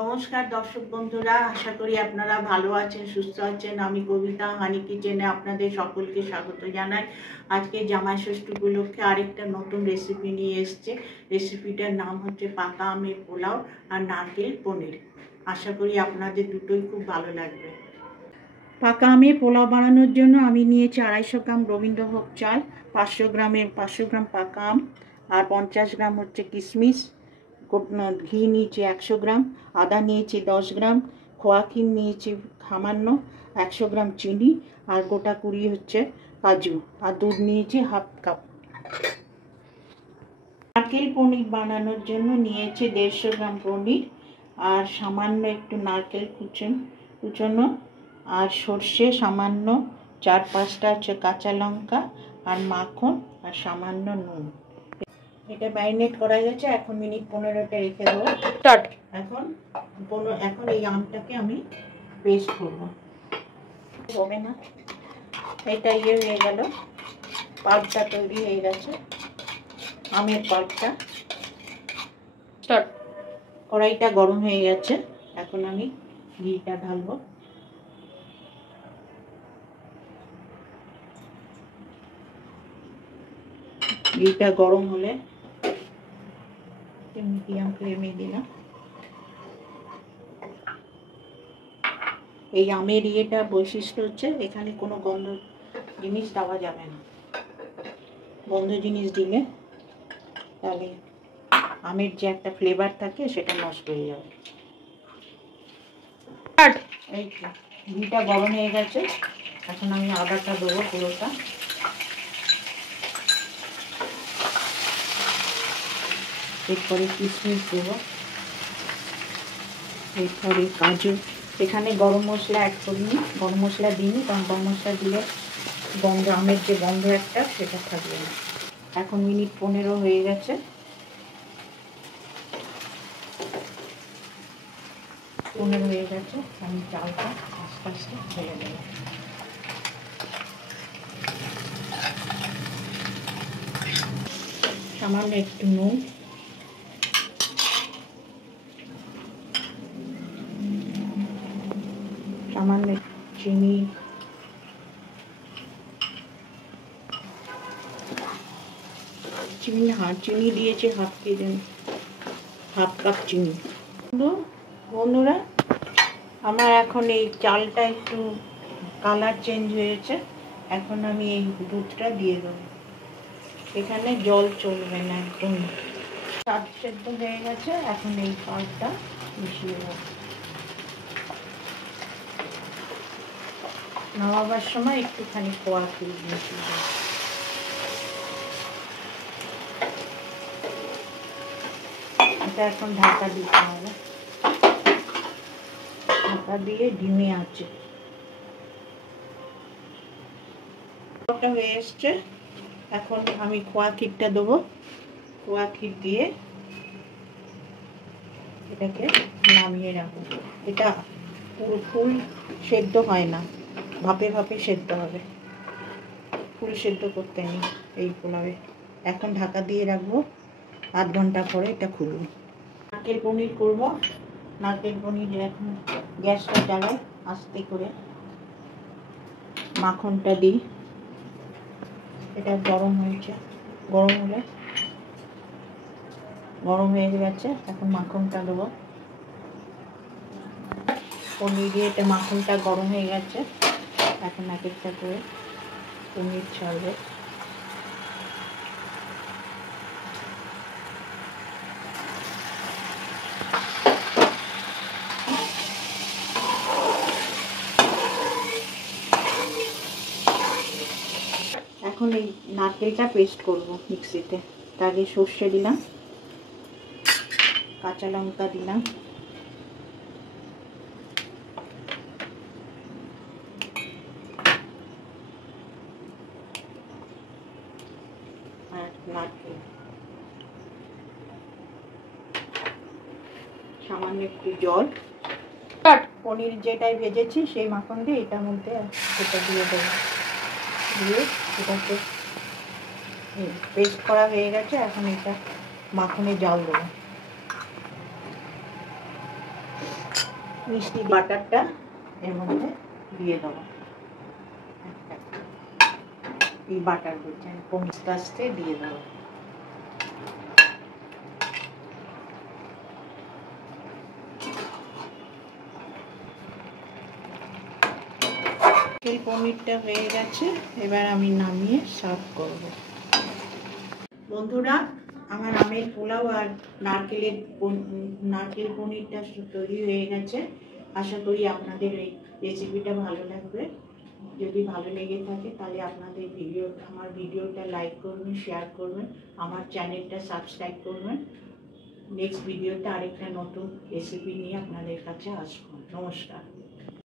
নমস্কার দর্শক বন্ধুরা, আশা করি আপনারা ভালো আছেন, সুস্থ আছেন। আমি কবিতা হানি কিচেনে আপনাদের সকলকে স্বাগত জানাই। আজকে জামাই ষষ্ঠী উপলক্ষে আরেকটা নতুন রেসিপি নিয়ে এসেছে। রেসিপিটার নাম হচ্ছে পাকা আমের পোলাও আর নারকেল পনির। আশা করি আপনাদের দুটোই খুব ভালো লাগবে। পাকা আমের পোলাও বানানোর জন্য আমি নিয়েছি 250 গ্রাম রবীন্দ্রভোগ চাল, 500 গ্রাম পাকা আম, আর 50 গ্রাম হচ্ছে কিশমিশ, ঘি নিয়েছি 100 গ্রাম, আদা নিয়েছি 10 গ্রাম, খোয়া ক্ষীর নিয়েছি সামান্য, 100 গ্রাম চিনি, আর গোটা 20 হচ্ছে কাজু, আর দুধ নিয়েছি হাফ কাপ। নারকেল পনির বানানোর জন্য নিয়েছি 150 গ্রাম পনির, আর সামান্য একটু নারকেল কুচনো, আর সর্ষে সামান্য, 4-5টা হচ্ছে কাঁচা লঙ্কা, আর মাখন, আর সামান্য নুন। এটা ম্যারিনেট করা গেছে, এখন মিনিট 15টা রেখে দেবো। স্টার্ট। এখন এই আমটাকে আমি পেস্ট করবো, হবে না। এটা হয়ে গেল, পাল্পটা তৈরি হয়ে গেছে, আমের পাল্পটা। স্টার্ট। কড়াইটা গরম হয়ে গেছে, এখন আমি ঘিটা ঢালবো। ঘিটা গরম হলে মিডিয়াম ফ্লেমে দিলাম। এই আমের বৈশিষ্ট্য হচ্ছে এখানে কোনো গন্ধ জিনিস দেওয়া যাবে না। গন্ধ জিনিস দিলে তাহলে আমের যে একটা ফ্লেভার থাকে সেটা নষ্ট হয়ে যাবে। এই ঘিটা গরম হয়ে গেছে, এখন আমি আদাটা দেবো পুরোটা। এরপরে কিশমিশ দেবো, এরপরে কাজু। এখানে গরম মশলা অ্যাড করিনি, গরম মশলা দিইনি, কারণ গরম মশলা দিলে গন্ধ, আমের যে গন্ধ একটা সেটা থাকবে না। এখন মিনিট 15 হয়ে গেছে, 15 হয়ে গেছে। আমি চালটা আস্তে আস্তে ঢেলে দেব। সামান্য একটু নুন, সামান্য চিনি, চিনি দিয়েছি হাফ কাপ চিনি। বন্ধুরা, আমার এখন এই চালটা একটু কালার চেঞ্জ হয়েছে, এখন আমি এই দুধটা দিয়ে দেবো। এখানে জল চলবে না, একদম চাল সেদ্ধ হয়ে গেছে। এখন এই চালটা মিশিয়ে দেবো। নামাবার সময় একটুখানি খোয়া ক্ষীর মিশিয়ে দেবো। এটা এখন ঢাকা দিতে হবে, ঢাকা দিয়ে ডিমে আছে। হয়ে এসছে, এখন আমি খোয়া ক্ষীরটা দেবো। খোয়া ক্ষীর দিয়ে এটাকে নামিয়ে রাখবো। এটা পুরো ফুল সেদ্ধ হয় না, ভাপে ভাপে সেদ্ধ হবে, ফুল সেদ্ধ করতে নেই এই পোলাওয়ে। এখন ঢাকা দিয়ে রাখবো, আধ ঘন্টা পরে এটা খুলবো। নারকেল পনির করবো। নারকেল পনির এখন গ্যাসটা জ্বালাই, আস্তে করে মাখনটা দিই। এটা গরম হয়েছে, গরম হয়ে গেছে, এখন মাখনটা দেবো। পনির দিয়ে এটা মাখনটা গরম হয়ে গেছে, এখন এক একটা করে পনির ছাড়বে। এখন এই নারকেলটা পেস্ট করব মিক্সিতে। তার আগে সর্ষে দিলাম, কাঁচা লঙ্কা দিলাম, আর নারকেল, সামান্য একটু জল। পনির যেটাই ভেজেছি সেই মাখন দিয়ে এটার মধ্যে সেটা দিয়ে দেবো। দিয়ে এটাকে পেস্ট করা হয়ে গেছে, এখন এটা মাখনে জাল দেবো। মিষ্টি বাটারটা এর মধ্যে দিয়ে দেবো। এই বাটার করছে আস্তে আস্তে দিয়ে দেবো। পনিরটা হয়ে গেছে, এবার আমি নামিয়ে সার্ভ করব। বন্ধুরা, আমার আমের পোলাও আর নারকেল পনিরটা তৈরি হয়ে গেছে। আশা করি আপনাদের এই রেসিপিটা ভালো লাগবে। যদি ভালো লেগে থাকে তাহলে আমার ভিডিওটা লাইক করবেন, শেয়ার করবেন, আমার চ্যানেলটা সাবস্ক্রাইব করবেন। নেক্সট ভিডিওতে আরেকটা নতুন রেসিপি নিয়ে আপনাদের কাছে আসবো। নমস্কার।